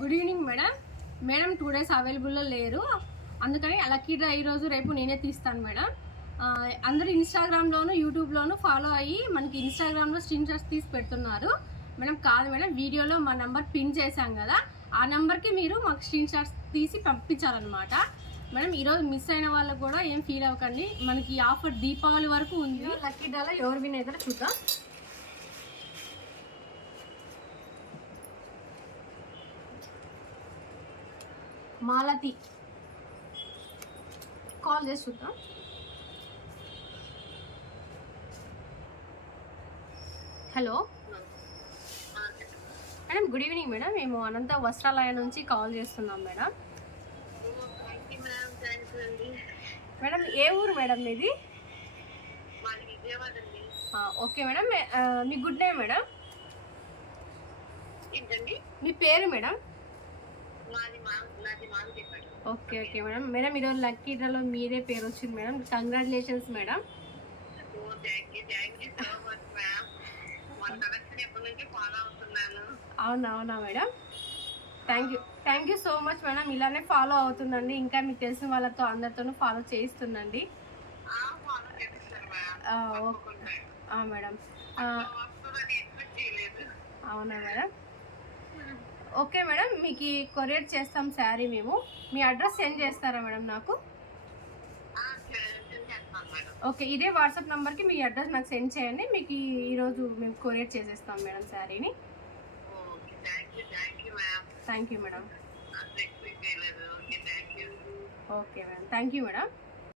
Good evening madam. Madam 2 days అవైలబుల్లో లేరు, అందుకని లక్కీ డ్రా ఈరోజు రేపు నేనే తీస్తాను మేడం. అందరూ ఇన్స్టాగ్రామ్లోను యూట్యూబ్లోను ఫాలో అయ్యి మనకి ఇన్స్టాగ్రామ్లో స్క్రీన్ షాట్స్ తీసి పెడుతున్నారు మేడం. కాదు మేడం, వీడియోలో మా నెంబర్ పిన్ చేశాం కదా, ఆ నెంబర్కి మీరు మాకు స్క్రీన్ షాట్స్ తీసి పంపించాలన్నమాట మేడం. ఈరోజు మిస్ అయిన వాళ్ళకు కూడా ఏం ఫీల్ అవ్వకండి, మనకి ఆఫర్ దీపావళి వరకు ఉంది. లక్కీ డ్రాలో ఎవరు విన్ అవుతారో చూద్దాం. మాలతి కాల్ చేసి చూద్దాం. Hello madam, good evening madam. మేము అనంత వస్త్రాలయ నుంచి కాల్ చేస్తున్నాం మేడం. మేడం ఏ ఊరు మేడం మీది? ఓకే మేడం, మీ గుడ్ నేమ్ మేడం? మీ పేరు madam? Okay okay madam. Madam ఈరోజు లక్కీ డ్రాలో మీరే పేరు వచ్చింది మేడం, కంగ్రాచులేషన్స్ మేడం. అవునా madam, thank you so much madam. ఇలానే ఫాలో అవుతుందండి, ఇంకా మీకు తెలిసిన వాళ్ళతో అందరితోనూ ఫాలో చేయిస్తుందండి. మేడం అవునా మేడం, ఓకే మేడం. మీకు కొరియర్ చేస్తాం శారీ మేము. మీ అడ్రస్ సెండ్ చేస్తారా మేడం నాకు? ఓకే, ఇదే వాట్సాప్ నెంబర్కి మీ అడ్రస్ నాకు సెండ్ చేయండి, మీకు ఈరోజు మేము కొరియర్ చేసేస్తాం మేడం శారీని. Thank you madam. Okay madam, thank you madam.